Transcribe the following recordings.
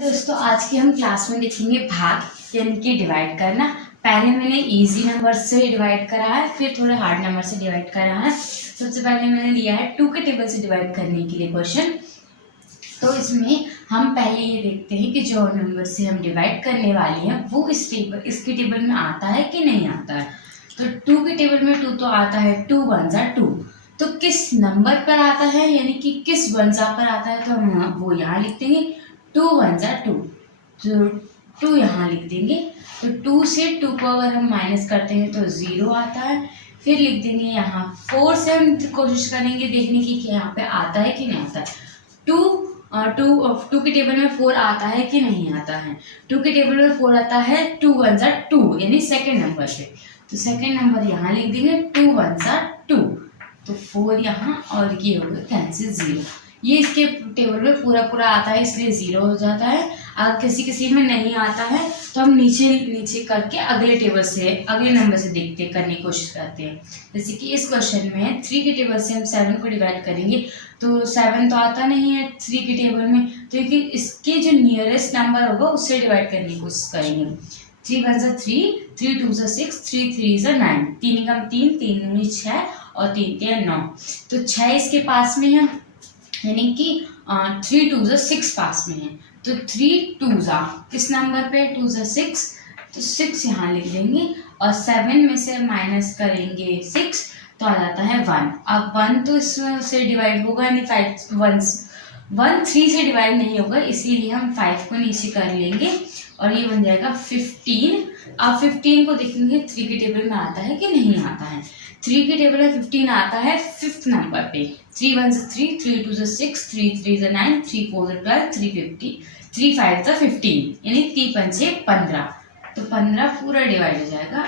दोस्तों आज के हम क्लास में देखेंगे भाग यानी कि डिवाइड करना। पहले मैंने इजी नंबर से डिवाइड करा है, फिर थोड़े हार्ड नंबर से डिवाइड करा है। सबसे पहले मैंने लिया है 2 के टेबल से डिवाइड करने के लिए क्वेश्चन। तो इसमें हम पहले ये देखते हैं कि जो नंबर से हम डिवाइड करने वाले हैं वो इसके टेबल में आता है कि नहीं आता है। तो 2 के टेबल में 2 तो आता है, 2 वन जा 2। तो किस नंबर पर आता है यानी कि किस वंजा पर आता है, तो हम वो यहाँ लिख देंगे 2 वन जा 2। तो 2 यहाँ लिख देंगे। तो 2 से 2 को अगर हम माइनस करते हैं तो 0 आता है। फिर लिख देंगे यहाँ 4 से हम कोशिश करेंगे देखने की कि यहाँ पे आता है कि नहीं आता है। 2 के टेबल में 4 आता है कि नहीं आता है। 2 के टेबल में 4 आता है, 2 वन जा 2 यानी सेकेंड नंबर पे। तो सेकेंड नंबर यहाँ लिख देंगे 2 वन जा 2। तो 4 यहाँ और ये हो गया कैंसिल 0। ये इसके टेबल में पूरा आता है इसलिए 0 हो जाता है। अगर किसी में नहीं आता है तो हम नीचे करके अगले टेबल से अगले नंबर से देखते करने की कोशिश करते हैं। जैसे कि इस क्वेश्चन में 3 के टेबल से हम 7 को डिवाइड करेंगे तो 7 तो आता नहीं है 3 के टेबल में, तो इसके जो नियरेस्ट नंबर होगा उससे डिवाइड करने की कोशिश करेंगे। 3 वन जा 3, 3 टू जा 6, 3 थ्री जा 9, 3 एकम 3, 3 दूनी 6 और 3 तिया 9। तो 6 इसके पास में है यानी कि 3 टू जा 6 पास में है। तो 3 टू जा किस नंबर पे 2 जा 6, तो 6 यहाँ लिख देंगे और 7 में से माइनस करेंगे 6 तो आ जाता है 1। अब 1 तो इससे डिवाइड होगा नहीं, 1 3 से डिवाइड नहीं होगा, इसीलिए हम 5 को नीचे कर लेंगे और ये बन जाएगा 15। अब 15 को देखेंगे 3 के टेबल में आता है कि नहीं आता है। 3 के टेबल में 15 आता है 5th नंबर पे। 3 वन जा 3, 3 टू जा 6, 3 थ्री जा 9, 3 फोर जा 12, 3 50, 3 फाइव जा 15 यानी 3 पंचे 15। तो 15 पूरा डिवाइड हो जाएगा,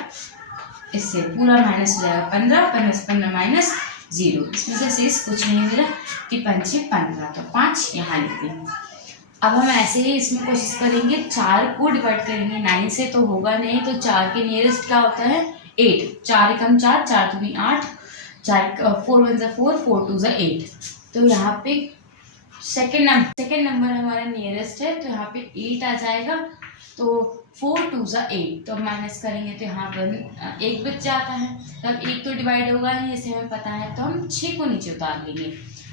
इससे पूरा माइनस हो जाएगा 15 माइनस 0, इसमें से शेष कुछ नहीं मिला। 3 पंचे 15 तो 5 यहाँ लिख देंगे। अब हम ऐसे ही इसमें कोशिश करेंगे 4 को डिवाइड करेंगे 9 से, तो होगा नहीं। तो 4 के नियरेस्ट क्या होता है 8, 4 एकम 4, 4 दूनी 8, 4 वन जा 4, 4 टू जा 8। तो यहाँ पे सेकेंड नंबर हमारा नियरेस्ट है तो यहाँ पे 8 आ जाएगा। तो 4 टू जा 8, तो माइनस करेंगे तो यहाँ पर 1 बच जाता है। तब 1 तो डिवाइड होगा नहीं जैसे हमें पता है, तो हम 6 को नीचे उतार लेंगे।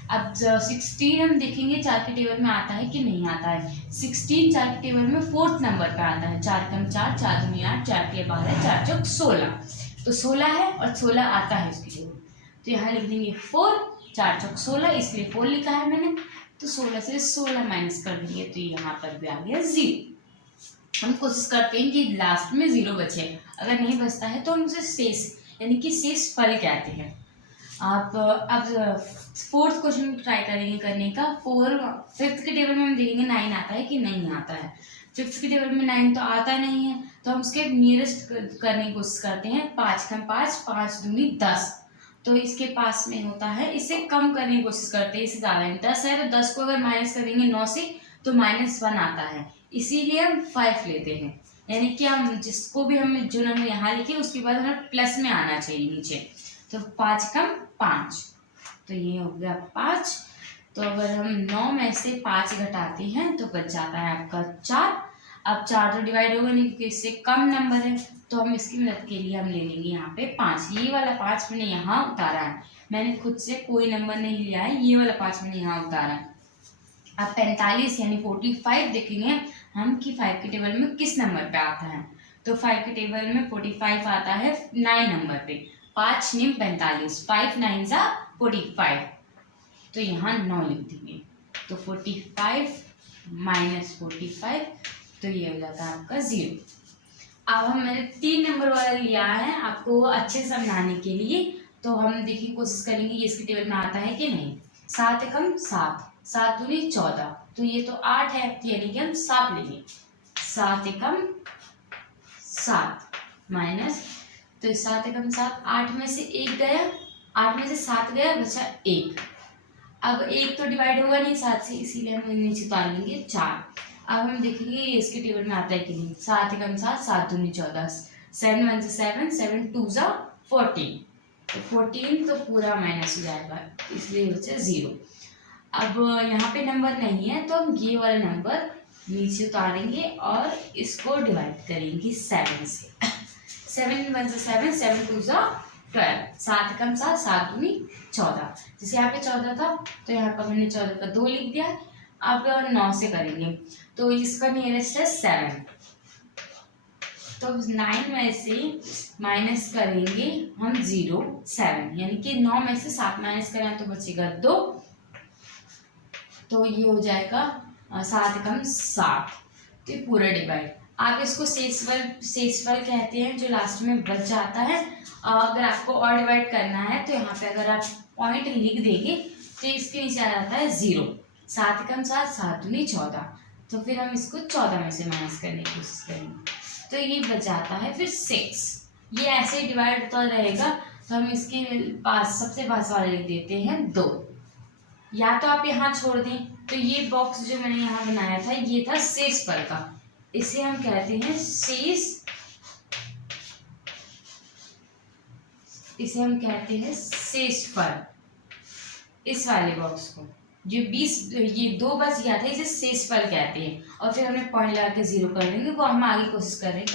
अब 16 हम देखेंगे 4 के टेबल में आता है कि नहीं आता है। 16 4 के टेबल में 4th नंबर पे आता है। 4 कम 4, 4 दूनी 8, 4 के 12, 4 चौक 16। तो 16 है और 16 आता है उसके टेबल। तो यहाँ लिख देंगे 4, 4 चौक 16, इसलिए 4 लिखा है मैंने। तो 16 से 16 माइनस कर देंगे तो यहाँ पर भी आ गया 0। हम कोशिश करते हैं कि लास्ट में 0 बचे, अगर नहीं बचता है तो हम उसे शेष यानी कि शेष फल कहते हैं। आप अब 4th क्वेश्चन ट्राई करेंगे करने का। 5th के टेबल में हम देखेंगे 9 आता है कि नहीं आता है। 5th के टेबल में 9 तो आता नहीं है, तो हम उसके नियरेस्ट करने की कोशिश करते हैं। 5 कम 5, 5 दूनी 10, तो इसके पास में होता है। इसे कम करने की कोशिश करते हैं, इससे ज़्यादा है 10 है तो 10 को अगर माइनस करेंगे 9 से तो -1 आता है, इसीलिए हम 5 लेते हैं। यानी कि हम जिसको भी हम जो नंबर यहाँ लिखे उसके बाद हमें प्लस में आना चाहिए नीचे। तो 5 कम 5, तो ये हो गया 5। तो अगर हम 9 में से 5 घटाते हैं तो बच जाता है आपका 4। अब 4 तो डिवाइड होगा नहीं क्योंकि इससे कम नंबर है, तो हम इसकी मदद के लिए हम ले लेंगे यहाँ पे 5। ये वाला 5 मैंने यहाँ उतारा है, मैंने खुद से कोई नंबर नहीं लिया है, ये वाला 5 मैंने यहाँ उतारा है। अब 45 यानी 45 देखेंगे हम कि 5 के टेबल में किस नंबर पे आता है। तो 5 के टेबल में 45 आता है 9 नंबर पे। 5 निम 45, 5 9 जा 45, तो यहाँ 9 लिख देंगे। तो 45 माइनस 45, तो ये हो जाता है आपका 0। अब हम मैंने 3 नंबर वाला लिया है आपको अच्छे से समझाने के लिए। तो हम देखिए कोशिश करेंगे ये इसके टेबल में आता है कि नहीं। 7 एकम 7, 7 दूनी 14, तो ये तो 8 है, यानी कि हम 7 लेंगे। 7 एकम 7 माइनस, तो 7 एकम 7, 8 में से 1 गया, 8 में से 7 गया, बचा 1। अब 1 तो डिवाइड होगा नहीं 7 से, इसीलिए हम नीचे उतार लेंगे 4। अब हम देखेंगे इसके टेबल में आता है कि नहीं। 7 एकम 7, 7 दूनी 14, 7 वन से 7, 7 टू जा 14, तो 14 तो पूरा माइनस हो जाएगा, इसलिए बचा 0। अब यहाँ पे नंबर नहीं है तो हम ये वाला नंबर नीचे उतारेंगे और इसको डिवाइड करेंगे 7 से। 7 1 7, 7 2 12, 7 कम 7, 7 दूनी 14। जैसे यहाँ पे 14 था तो यहाँ पर हमने 14 का 2 लिख दिया। अब 9 से करेंगे तो इसका नियरेस्ट है 7, तो 9 में से माइनस करेंगे हम 0 7, यानी कि 9 में से 7 माइनस करें तो बचेगा 2, तो ये हो जाएगा 7 कम 7, तो ये पूरा डिवाइड। आप इसको शेषफल कहते हैं जो लास्ट में बच जाता है। अगर आपको और डिवाइड करना है तो यहाँ पे अगर आप पॉइंट लिख देंगे तो इसके नीचे आ जाता है 0, 7 कम 7, 7 दूनी 14, तो फिर हम इसको 14 में से माइनस करने की कोशिश करेंगे तो ये बच जाता है फिर 6। ये ऐसे डिवाइड होता रहेगा, तो हम इसके पास सबसे पास वाले लिख देते हैं 2, या तो आप यहाँ छोड़ दें। तो ये बॉक्स जो मैंने यहाँ बनाया था ये था शेषफल का, इसे हम कहते हैं इसे हम कहते हैं शेषफल। इस वाले बॉक्स को जो 20 ये 2 बच गया था इसे शेषफल कहते हैं, और फिर हमने पॉइंट लगा के 0 कर देंगे, वो हम आगे कोशिश कर रहे हैं।